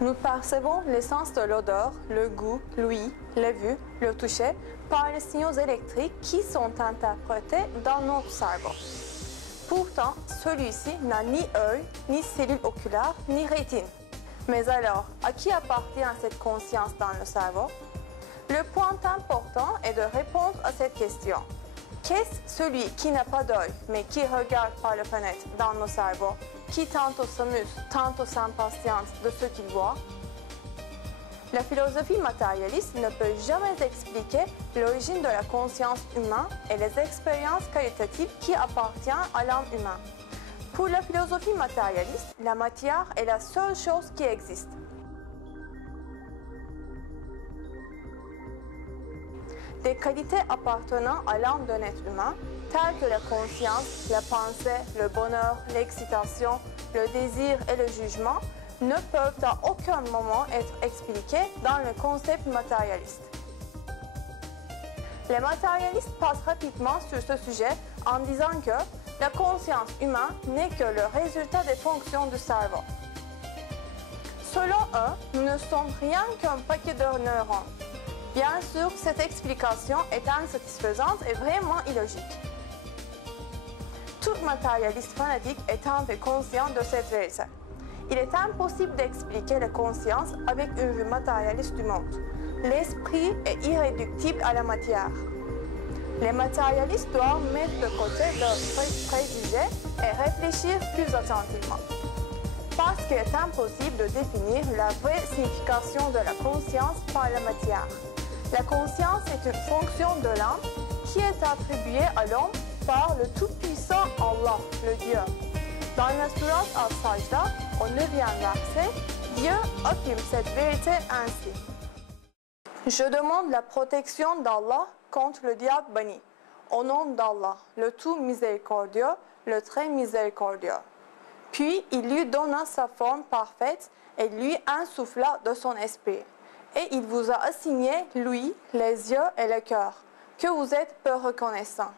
Nous percevons l'essence de l'odeur, le goût, l'ouïe, la vue, le toucher par les signaux électriques qui sont interprétés dans notre cerveau. Pourtant, celui-ci n'a ni œil, ni cellule oculaire, ni rétine. Mais alors, à qui appartient cette conscience dans le cerveau? Le point important est de répondre à cette question. Qu'est-ce celui qui n'a pas d'œil, mais qui regarde par la fenêtre dans nos cerveaux, qui tantôt s'amuse, tantôt s'impatiente de ce qu'il voit? La philosophie matérialiste ne peut jamais expliquer l'origine de la conscience humaine et les expériences qualitatives qui appartiennent à l'âme humaine. Pour la philosophie matérialiste, la matière est la seule chose qui existe. Des qualités appartenant à l'âme d'un être humain, telles que la conscience, la pensée, le bonheur, l'excitation, le désir et le jugement, ne peuvent à aucun moment être expliquées dans le concept matérialiste. Les matérialistes passent rapidement sur ce sujet en disant que la conscience humaine n'est que le résultat des fonctions du cerveau. Selon eux, nous ne sommes rien qu'un paquet de neurones. Bien sûr, cette explication est insatisfaisante et vraiment illogique. Tout matérialiste fanatique est un peu conscient de cette vérité. Il est impossible d'expliquer la conscience avec une vue matérialiste du monde. L'esprit est irréductible à la matière. Les matérialistes doivent mettre de côté leurs préjugés et réfléchir plus attentivement. Parce qu'il est impossible de définir la vraie signification de la conscience par la matière. La conscience est une fonction de l'âme qui est attribuée à l'homme par le tout-puissant Allah, le Dieu. Dans la sourate Al-Sajda, au 9e verset, Dieu affirme cette vérité ainsi. Je demande la protection d'Allah contre le diable banni. Au nom d'Allah, le tout miséricordieux, le très miséricordieux. Puis il lui donna sa forme parfaite et lui insuffla de son esprit. Et il vous a assigné, lui, les yeux et le cœur, que vous êtes peu reconnaissants.